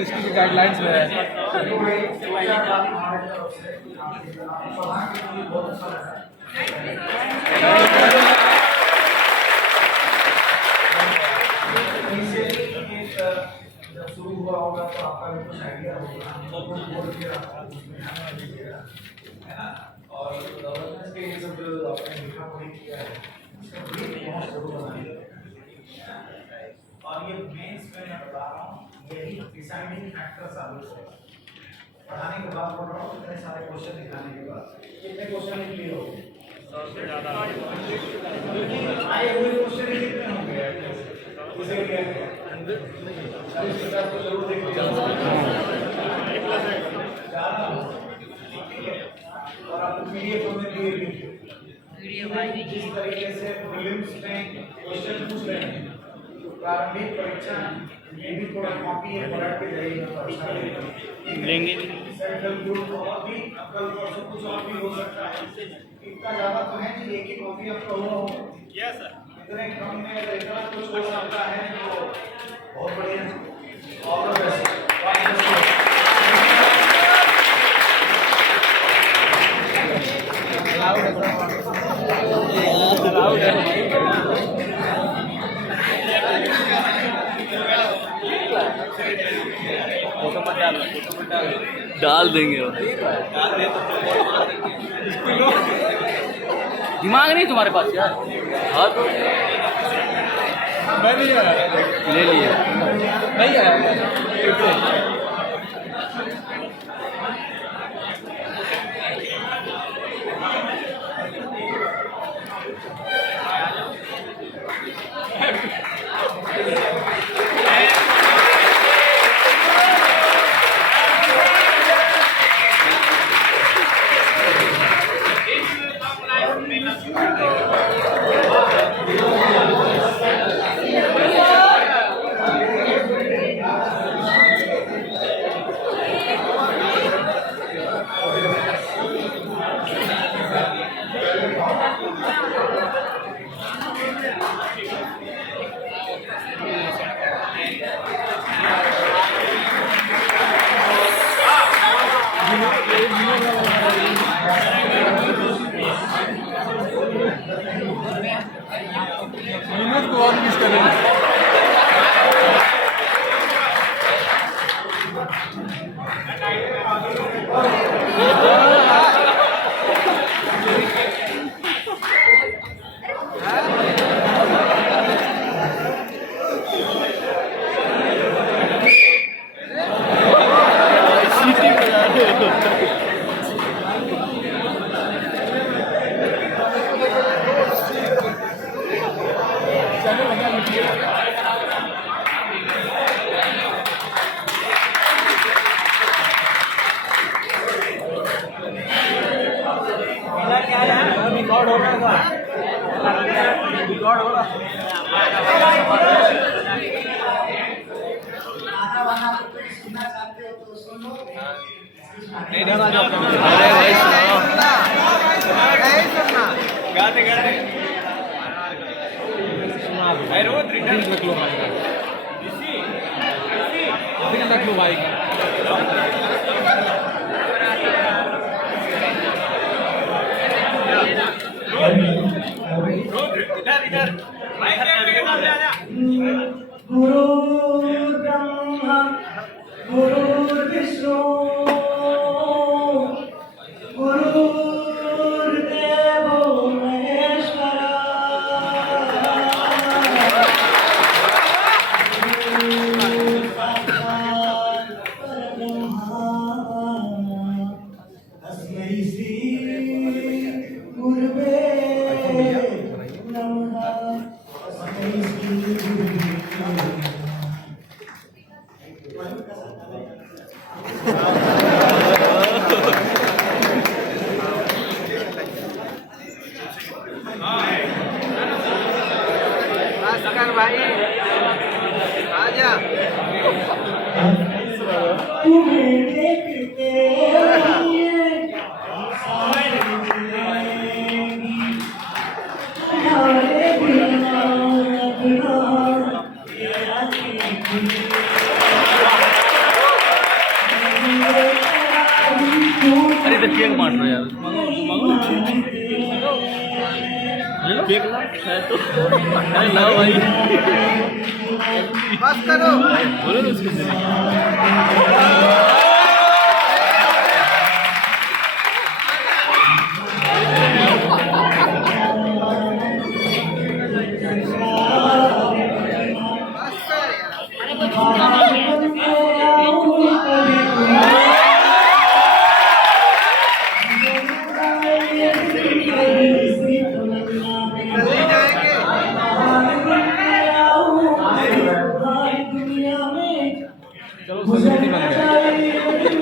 इसकी गाइडलाइंस में है। जब शुरू हुआ होगा तो आपका भी कुछ आइडिया होगा है ना। और गवर्नेंस के ये सब जो आपने लिखा पढ़ी किया है इसका बहुत शुरू बनाने और ये मेंस में मैं बता रहा हूँ यही डिसाइडिंग फैक्टर साबित है। पढ़ाने के बाद बोल रहा हूँ इतने सारे क्वेश्चन दिखाने के बाद कितने क्वेश्चन क्लियर हो गए? 100 से ज़्यादा आए हुए क्वेश्चन कितने होंगे? उसे क्या तो जरूर देखिए और आप पीडीएफ में दिए जिस तरीके से प्रीलिम्स में क्वेश्चन पूछ रहे हैं प्रारंभिक परीक्षा ये भी थोड़ा कॉपी है पढ़ के जाइएगा तो अच्छा लेंगे सेंट्रल ग्रुप और भी कल परसों कुछ और भी हो सकता है। इतना ज़्यादा तो है कि एक ही कॉपी आपका हो यस सर इतने कम में इतना कुछ हो सकता है तो बहुत बढ़िया और डाल देंगे दिमाग नहीं तुम्हारे पास यार हाथ मैं नहीं आया ले लिया नहीं आया को और मिस करेंगे रिकॉर्ड हो रहा था रिकॉर्ड हो रहा अरे भाई सुनाओ गाते गाते सुना भाई रोज रिटर्न रख लो भाई रख लो भाई गुरु ब्रह्मा गुरु विष्णु गुरुर्देवो महेश्वरा गुरु साक्षात् परब्रह्मा अरे केक बांट रहे यार मांगो ले लो केक ला है तो अरे लाओ भाई बस करो बोलो ना उसके चलो सोसाइटी बन गया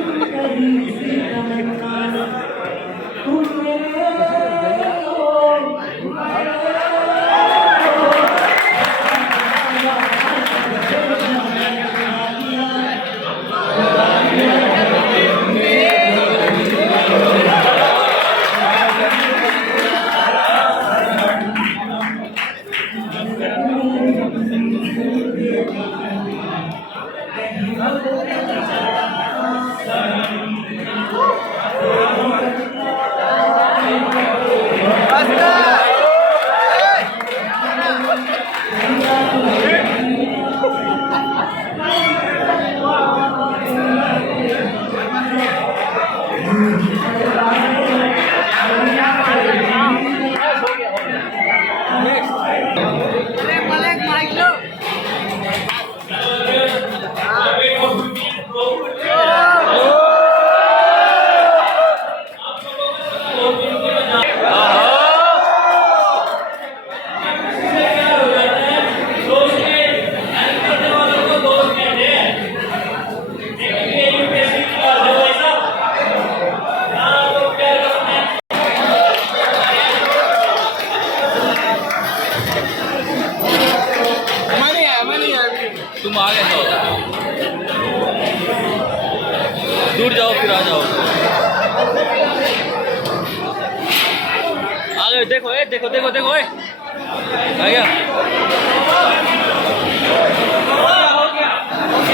तुम आ गए जाओ दूर जाओ फिर आ जाओ आ गए देखो देखो देखो देखो आ गया